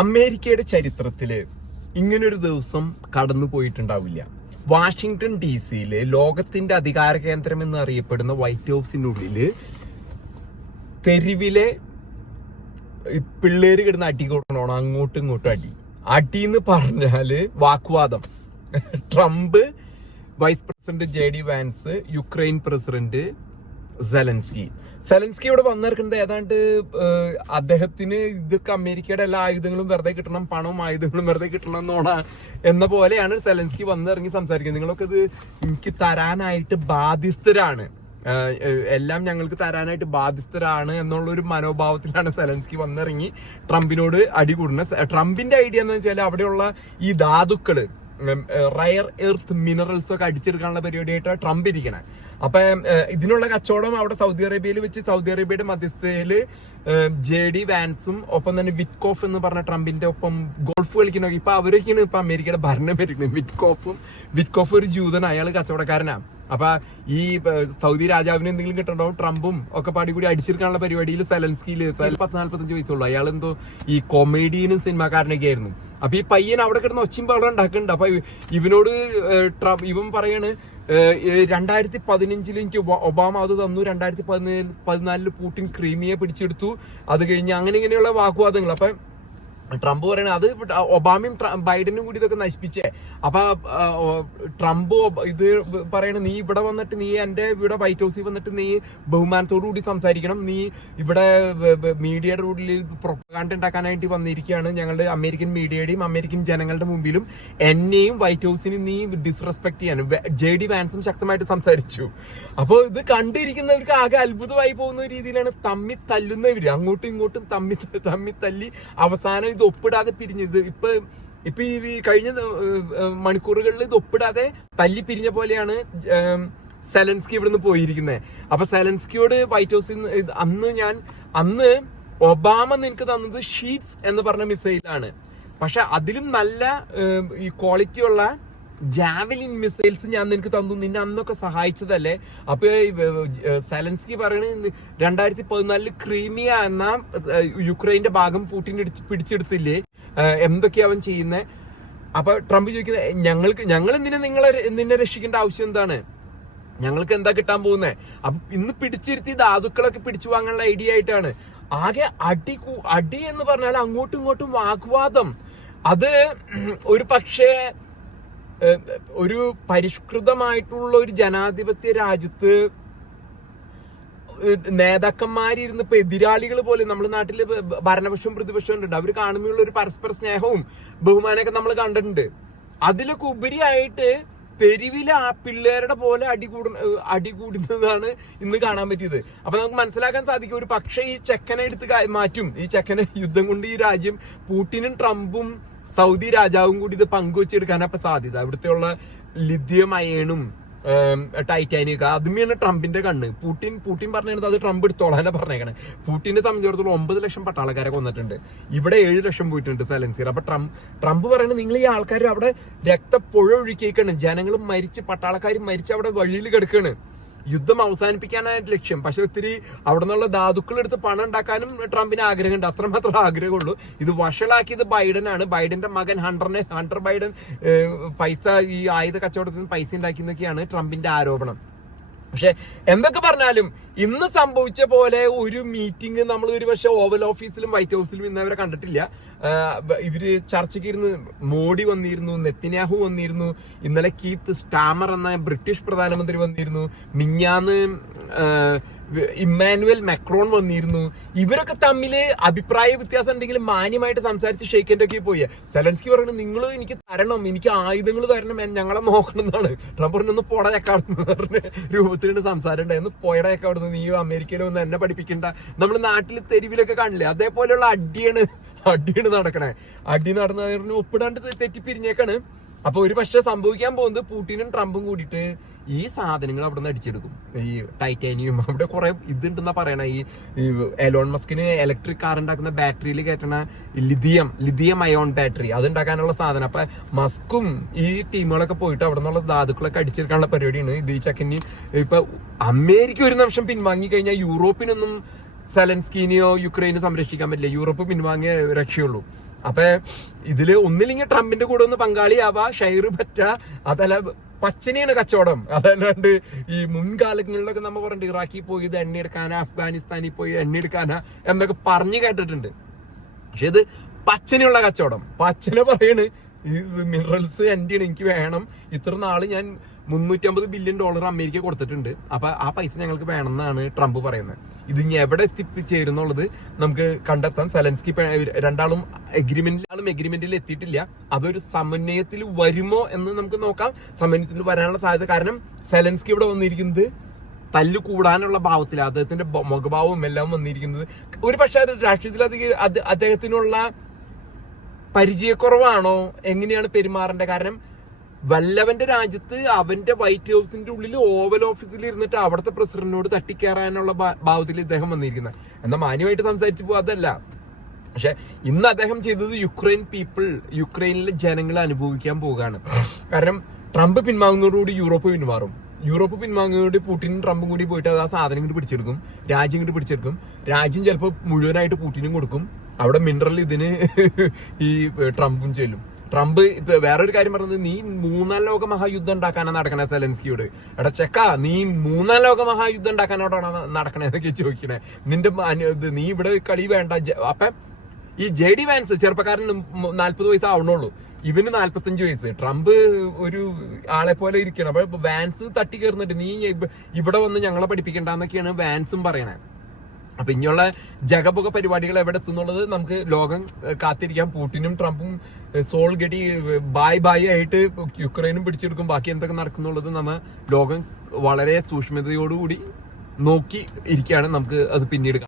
അമേരിക്കയുടെ ചരിത്രത്തിൽ ഇങ്ങനൊരു ദിവസം കടന്നു പോയിട്ടുണ്ടാവില്ല. വാഷിങ്ടൺ ഡി സിയിൽ ലോകത്തിന്റെ അധികാര കേന്ദ്രം എന്ന് അറിയപ്പെടുന്ന വൈറ്റ് ഹൗസിനുള്ളിൽ തെരുവിലെ പിള്ളേര് കിടന്ന് അടി കൊടുക്കണോണം അങ്ങോട്ടും ഇങ്ങോട്ടും അടി. അടി എന്ന് പറഞ്ഞാൽ വാക്കുവാദം Trump vice president J D Vance Ukraine president Zelensky. Zelensky ഇവിടെ വന്നിരിക്കുന്നത് ഏതാണ്ട് അദ്ദേഹത്തിന് ഇതൊക്കെ അമേരിക്കയുടെ എല്ലാ ആയുധങ്ങളും വെറുതെ കിട്ടണം പണവും ആയുധങ്ങളും വെറുതെ കിട്ടണം എന്നോണ എന്ന പോലെയാണ് സെലൻസ്കി വന്നിറങ്ങി സംസാരിക്കുന്നത്. നിങ്ങളൊക്കെ ഇത് എനിക്ക് തരാനായിട്ട് ബാധ്യസ്ഥരാണ്. എല്ലാം ഞങ്ങൾക്ക് തരാനായിട്ട് ബാധ്യസ്ഥരാണ് എന്നുള്ള ഒരു മനോഭാവത്തിലാണ് സെലൻസ്കി വന്നിറങ്ങി ട്രംപിനോട് അടി കൂടുന്നത് ട്രംപിന്റെ ഐഡിയ എന്ന് വെച്ചാൽ അവിടെയുള്ള ഈ ധാതുക്കൾ റയർ എർത്ത് മിനറൽസ് ഒക്കെ അടിച്ചെടുക്കാനുള്ള പരിപാടിയായിട്ട് ട്രംപ് ഇരിക്കണേ. അപ്പൊ ഇതിനുള്ള കച്ചവടം അവിടെ സൗദി അറേബ്യയിൽ വെച്ച് സൗദി അറേബ്യയുടെ മധ്യസ്ഥതയിൽ ജെ ഡി വാൻസും ഒപ്പം തന്നെ വിറ്റ്കോഫ് എന്ന് പറഞ്ഞ ട്രംപിന്റെ ഒപ്പം ഗോൾഫ് കളിക്കുന്ന ഇപ്പൊ അവരൊക്കെയാണ് ഇപ്പൊ അമേരിക്കയുടെ ഭരണം വരുന്നത്. വിറ്റ്കോഫും വിറ്റ്കോഫ് ഒരു ജൂതൻ അയാൾ കച്ചവടക്കാരനാണ് അപ്പൊ ഈ സൗദി രാജാവിന് എന്തെങ്കിലും കിട്ടണ്ടോ? ട്രംപും ഒക്കെ പാടി കൂടി അടിച്ചെടുക്കാനുള്ള പരിപാടിയിൽ സെലൻസ്കിയിൽ പത്ത് നാല്പത്തഞ്ച് വയസ്സുള്ളൂ. അയാൾ എന്തോ ഈ കൊമേഡിയനും സിനിമാക്കാരനൊക്കെ ആയിരുന്നു. അപ്പൊ ഈ പയ്യൻ അവിടെ കിടന്ന് ഒച്ചും ബഹളം ഉണ്ടാക്കുന്നുണ്ട്. അപ്പൊ ഇവനോട് ട്രംപ് ട്രം- ഇവൻ പറയാണ് രണ്ടായിരത്തി പതിനഞ്ചിൽ എനിക്ക് ഒബാമ അത് തന്നു. രണ്ടായിരത്തി പതിനാലിൽ പൂട്ടിൻ ക്രീമിയെ പിടിച്ചെടുത്തു. അത് കഴിഞ്ഞ് അങ്ങനെ ഇങ്ങനെയുള്ള വാക്കുവാദങ്ങൾ. അപ്പൊ ട്രംപ് പറയണത് അത് ഒബാമയും ബൈഡനും കൂടി ഇതൊക്കെ നശിപ്പിച്ചേ. അപ്പൊ ട്രംപ് ഇത് പറയണ നീ ഇവിടെ വന്നിട്ട് നീ എന്റെ ഇവിടെ വൈറ്റ് ഹൗസിൽ വന്നിട്ട് നീ ബഹുമാനത്തോടു കൂടി സംസാരിക്കണം. നീ ഇവിടെ മീഡിയയുടെ റൂട്ടിൽ പ്രൊപ്പകാണ്ട് ഉണ്ടാക്കാനായിട്ട് വന്നിരിക്കുകയാണ് ഞങ്ങളുടെ അമേരിക്കൻ മീഡിയയുടെയും അമേരിക്കൻ ജനങ്ങളുടെ മുമ്പിലും. എന്നെയും വൈറ്റ് ഹൗസിനെ നീ ഡിസ്റെസ്പെക്ട് ചെയ്യാനും ജെ ഡി വാൻസും ശക്തമായിട്ട് സംസാരിച്ചു. അപ്പോൾ ഇത് കണ്ടിരിക്കുന്നവർക്ക് ആകെ അത്ഭുതമായി പോകുന്ന രീതിയിലാണ് തമ്മി തല്ലുന്നവര്. അങ്ങോട്ടും ഇങ്ങോട്ടും തമ്മി തമ്മി തല്ലി അവസാനം ഇത് ഒപ്പിടാതെ പിരിഞ്ഞത് ഇപ്പൊ ഇപ്പൊ ഈ കഴിഞ്ഞ മണിക്കൂറുകളിൽ ഇത് ഒപ്പിടാതെ തല്ലി പിരിഞ്ഞ പോലെയാണ് സെലൻസ്കി ഇവിടുന്ന് പോയിരിക്കുന്നത് അപ്പൊ സെലൻസ്കിയോട് വൈറ്റ് ഹൗസിൽ നിന്ന് അന്ന് ഞാൻ അന്ന് ഒബാമ നിനക്ക് തന്നത് ഷീറ്റ്സ് എന്ന് പറഞ്ഞ മിസൈലാണ്. പക്ഷെ അതിലും നല്ല ഈ ക്വാളിറ്റി ഉള്ള ജാവലിൻ മിസൈൽസ് ഞാൻ നിനക്ക് തന്നു. നിന്നെ അന്നൊക്കെ സഹായിച്ചതല്ലേ? അപ്പൊ സെലൻസ്കി പറയണ രണ്ടായിരത്തി പതിനാലിൽ ക്രീമിയ എന്ന യുക്രൈന്റെ ഭാഗം പൂട്ടിൻ പിടിച്ചെടുത്തില്ലേ? എന്തൊക്കെയാ അവൻ ചെയ്യുന്നത് അപ്പൊ ട്രംപ് ചോദിക്കുന്നത് ഞങ്ങൾക്ക് ഞങ്ങൾ എന്തിനാ നിങ്ങളെ നിന്നെ രക്ഷിക്കേണ്ട ആവശ്യം എന്താണ്? ഞങ്ങൾക്ക് എന്താ കിട്ടാൻ പോകുന്നത് അപ്പൊ ഇന്ന് പിടിച്ചിരുത്തി ധാതുക്കളൊക്കെ പിടിച്ചു വാങ്ങാനുള്ള ഐഡിയ ആയിട്ടാണ്. ആകെ അടി അടി എന്ന് പറഞ്ഞാൽ അങ്ങോട്ടും ഇങ്ങോട്ടും വാഗ്വാദം. അത് ഒരു പക്ഷേ ഒരു പരിഷ്കൃതമായിട്ടുള്ള ഒരു ജനാധിപത്യ രാജ്യത്ത് നേതാക്കന്മാരിരുന്ന് ഇപ്പൊ എതിരാളികൾ പോലെ നമ്മുടെ നാട്ടിൽ ഭരണപക്ഷവും പ്രതിപക്ഷവും ഉണ്ട്. അവർ കാണുമ്പോഴുള്ള ഒരു പരസ്പര സ്നേഹവും ബഹുമാനമൊക്കെ നമ്മൾ കണ്ടിട്ടുണ്ട്. അതിലൊക്കെ ഉപരിയായിട്ട് തെരുവിലെ ആ പിള്ളേരുടെ പോലെ അടികൂട അടികൂടുന്നതാണ് ഇന്ന് കാണാൻ പറ്റിയത്. അപ്പൊ നമുക്ക് മനസ്സിലാക്കാൻ സാധിക്കും ഒരു പക്ഷേ ഈ ചെക്കനെ എടുത്ത് മാറ്റും. ഈ ചെക്കനെ യുദ്ധം കൊണ്ട് ഈ രാജ്യം പൂട്ടിനും ട്രംപും സൗദി രാജാവും കൂടി ഇത് പങ്കുവെച്ചെടുക്കാനാ ഇപ്പൊ സാധ്യത. അവിടുത്തെ ഉള്ള ലിഥിയം അയണും ടൈറ്റാനിയൊക്കെ അതുമിയാണ് ട്രംപിന്റെ കണ്ണ്. പൂട്ടിൻ പൂട്ടിൻ പറഞ്ഞത് അത് ട്രംപ് എടുത്തോളാനെ പറഞ്ഞേക്കണേ. പൂട്ടിനെ സംബന്ധിച്ചിടത്തോളം ഒമ്പത് ലക്ഷം പട്ടാളക്കാരെ കൊന്നിട്ടുണ്ട്. ഇവിടെ ഏഴ് ലക്ഷം പോയിട്ടുണ്ട് സൈലൻസിയർ അപ്പൊ ട്രംപ് ട്രംപ് പറയുന്നത് നിങ്ങൾ ഈ ആൾക്കാർ അവിടെ രക്തപ്പുഴ ഒഴുക്കിയേക്കാണ്. ജനങ്ങൾ മരിച്ച് പട്ടാളക്കാർ മരിച്ച് അവിടെ വഴിയിൽ കിടക്കാണ്. യുദ്ധം അവസാനിപ്പിക്കാനായിട്ട് ലക്ഷ്യം. പക്ഷെ ഒത്തിരി അവിടെ നിന്നുള്ള ധാതുക്കൾ എടുത്ത് പണം ഉണ്ടാക്കാനും ട്രംപിന് ആഗ്രഹമുണ്ട്. അത്രമാത്രം ആഗ്രഹമുള്ളൂ. ഇത് വഷളാക്കിയത് ബൈഡനാണ്. ബൈഡന്റെ മകൻ ഹണ്ടറിനെ ഹണ്ടർ ബൈഡൻ പൈസ ഈ ആയുധ കച്ചവടത്തിൽ നിന്ന് പൈസ ഉണ്ടാക്കിയെന്നൊക്കെയാണ് ട്രംപിന്റെ ആരോപണം. പക്ഷെ എന്തൊക്കെ പറഞ്ഞാലും ഇന്ന് സംഭവിച്ച പോലെ ഒരു മീറ്റിംഗ് നമ്മൾ ഒരു പക്ഷെ ഓവൽ ഓഫീസിലും വൈറ്റ് ഹൗസിലും ഇന്ന് അവരെ കണ്ടിട്ടില്ല. ഇവർ ചർച്ചയ്ക്ക് ഇരുന്ന് മോഡി വന്നിരുന്നു നെത്തിനാഹു വന്നിരുന്നു ഇന്നലെ കീത്ത് സ്റ്റാമർ എന്ന ബ്രിട്ടീഷ് പ്രധാനമന്ത്രി വന്നിരുന്നു മിഞ്ഞാന്ന് ഇമ്മാനുവൽ മെക്രോൺ വന്നിരുന്നു. ഇവരൊക്കെ തമ്മിൽ അഭിപ്രായ വ്യത്യാസം ഉണ്ടെങ്കിൽ മാന്യമായിട്ട് സംസാരിച്ച് ഷെയ്ക്കന്റെ ഒക്കെ പോയി. സെലൻസ്കി പറയുന്നത് നിങ്ങൾ എനിക്ക് തരണം എനിക്ക് ആയുധങ്ങൾ തരണം ഞങ്ങളെ നോക്കണം എന്നാണ്. ട്രംപ് പറഞ്ഞു ഒന്ന് പോടാ ചക്കാടുന്ന് പറഞ്ഞ രൂപത്തിലുണ്ട് സംസാരം ഉണ്ടായിരുന്നു പോയട ചക്കാടുന്ന് നീ അമേരിക്കയിലൊന്നും എന്നെ പഠിപ്പിക്കണ്ട. നമ്മൾ നാട്ടിൽ തെരുവിലൊക്കെ കാണില്ലേ അതേപോലെയുള്ള അടിയാണ് അടിയാണ് നടക്കണേ. അടി നടന്ന ഒപ്പിടാണ്ട് തെറ്റി തെറ്റിപ്പിരിഞ്ഞേക്കാണ്. അപ്പൊ ഒരു പക്ഷെ സംഭവിക്കാൻ പോകുന്നത് പൂട്ടിനും ട്രംപും കൂടിയിട്ട് ഈ സാധനങ്ങൾ അവിടെ നിന്ന് അടിച്ചെടുക്കും. ഈ ടൈറ്റാനിയം അവിടെ കുറെ ഇതുണ്ടെന്നാ പറയണ. ഈ ഈ എലോൺ മസ്കിന് ഇലക്ട്രിക് കാർ ഉണ്ടാക്കുന്ന ബാറ്ററിയിൽ കയറ്റണ ലിഥിയം ലിഥിയം അയോൺ ബാറ്ററി അത് ഉണ്ടാക്കാനുള്ള സാധനം. അപ്പൊ മസ്കും ഈ ടീമുകളൊക്കെ പോയിട്ട് അവിടെ നിന്നുള്ള ധാതുക്കളൊക്കെ അടിച്ചെടുക്കാനുള്ള പരിപാടിയാണ്. ഇത് ഈ ചക്കന് ഇപ്പൊ അമേരിക്ക ഒരു നിമിഷം പിൻവാങ്ങി കഴിഞ്ഞാൽ യൂറോപ്പിനൊന്നും സെലൻസ്കീനെയോ യുക്രൈനെ സംരക്ഷിക്കാൻ പറ്റില്ല. യൂറോപ്പ് പിൻവാങ്ങിയ രക്ഷയുള്ളൂ. അപ്പൊ ഇതിൽ ഒന്നില്ലെങ്കിൽ ട്രംപിന്റെ കൂടെ ഒന്ന് പങ്കാളിയാവാ. ഷെയർ പറ്റ. അതല്ല പച്ചനെയാണ് കച്ചവടം. അതല്ലാണ്ട് ഈ മുൻകാലങ്ങളിലൊക്കെ നമ്മൾ പറഞ്ഞിട്ട് ഇറാഖിൽ പോയി ഇത് എണ്ണ എടുക്കാനാ അഫ്ഗാനിസ്ഥാനിൽ പോയി എണ്ണ എടുക്കാനാ എന്നൊക്കെ പറഞ്ഞു കേട്ടിട്ടുണ്ട്. പക്ഷെ ഇത് പച്ചനെയുള്ള കച്ചവടം. പച്ചനെ പറയണ് ഈ മിനറൽസ് എന്റെ എനിക്ക് വേണം. ഇത്ര നാൾ ഞാൻ മുന്നൂറ്റമ്പത് ബില്യൺ ഡോളർ അമേരിക്ക കൊടുത്തിട്ടുണ്ട്. അപ്പൊ ആ പൈസ ഞങ്ങൾക്ക് വേണമെന്നാണ് ട്രംപ് പറയുന്നത്. ഇത് ഇനി എവിടെ എത്തിച്ചേരുന്നുള്ളത് നമുക്ക് കണ്ടെത്താം. സലൻസ്കി രണ്ടാളും എഗ്രിമെന്റിലാളും എഗ്രിമെന്റിൽ എത്തിയിട്ടില്ല. അതൊരു സമന്വയത്തിൽ വരുമോ എന്ന് നമുക്ക് നോക്കാം. സമന്വയത്തിൽ വരാനുള്ള സാധ്യത കാരണം സലൻസ്കി ഇവിടെ വന്നിരിക്കുന്നത് തല്ലു കൂടാനുള്ള ഭാവത്തിൽ അദ്ദേഹത്തിന്റെ മുഖഭാവവും എല്ലാം വന്നിരിക്കുന്നത്. ഒരു പക്ഷേ രാഷ്ട്രീയത്തിൽ അധികം അദ്ദേഹത്തിനുള്ള പരിചയക്കുറവാണോ? എങ്ങനെയാണ് പെരുമാറേണ്ടത്? കാരണം വല്ലവന്റെ രാജ്യത്ത് അവന്റെ വൈറ്റ് ഹൗസിന്റെ ഉള്ളിൽ ഓവൽ ഓഫീസിൽ ഇരുന്നിട്ട് അവിടുത്തെ പ്രസിഡന്റിനോട് തട്ടിക്കയറാനുള്ള ഭാവത്തിൽ ഇദ്ദേഹം വന്നിരിക്കുന്നത്. എന്നാൽ മാന്യമായിട്ട് സംസാരിച്ചു പോകാതല്ല പക്ഷെ ഇന്ന് അദ്ദേഹം ചെയ്തത് യുക്രൈൻ പീപ്പിൾ യുക്രൈനിലെ ജനങ്ങൾ അനുഭവിക്കാൻ പോവുകയാണ്. കാരണം ട്രംപ് പിൻവാങ്ങുന്നതോടുകൂടി യൂറോപ്പ് പിന്മാറും യൂറോപ്പ് പിൻവാങ്ങുന്നതോട് പുട്ടിനും ട്രംപും കൂടി പോയിട്ട് അത് ആ സാധനം ഇങ്ങോട്ട് പിടിച്ചെടുക്കും. രാജ്യം ഇങ്ങോട്ട് പിടിച്ചെടുക്കും. രാജ്യം ചിലപ്പോൾ മുഴുവനായിട്ട് പുട്ടിനും കൊടുക്കും. അവിടെ മിനറൽ ഇതിന് ഈ ട്രംപും ചെല്ലും. ട്രംപ് ഇപ്പൊ വേറൊരു കാര്യം പറഞ്ഞത് നീ മൂന്നാം ലോക മഹായുദ്ധം ഉണ്ടാക്കാനാ നടക്കണേ സെലൻസ്കിയോട്. എടാ ചെക്ക നീ മൂന്നാം ലോക മഹായുദ്ധം ഉണ്ടാക്കാനോടാണ് നടക്കണേ എന്നൊക്കെ ചോദിക്കണേ. നിന്റെ നീ ഇവിടെ കളി വേണ്ട അപ്പൊ ഈ ജെ ഡി വാൻസ് ചെറുപ്പക്കാരന് നാല്പത് വയസ്സ് ആവണുള്ളൂ. ഇവന് നാല്പത്തഞ്ച് വയസ്സ്. ട്രംപ് ഒരു ആളെ പോലെ ഇരിക്കണം. അപ്പൊ വാൻസ് തട്ടി കയറുന്നുണ്ട്. നീ ഇവ- ഇവിടെ വന്ന് ഞങ്ങളെ പഠിപ്പിക്കണ്ടെന്നൊക്കെയാണ് വാൻസും പറയണേ. അപ്പൊ ഇനിയുള്ള ജഗപുക പരിപാടികൾ എവിടെ എത്തുന്നുള്ളത് നമുക്ക് ലോകം കാത്തിരിക്കാം. പൂട്ടിനും ട്രംപും സോൾ ഗഡി ബായ് ബായ് ആയിട്ട് യുക്രൈനും പിടിച്ചെടുക്കും. ബാക്കി എന്തൊക്കെ നടക്കുന്നുള്ളത് നമ്മ ലോകം വളരെ സൂക്ഷ്മതയോടുകൂടി നോക്കി ഇരിക്കുകയാണ്. നമുക്ക് അത് പിന്നീട്.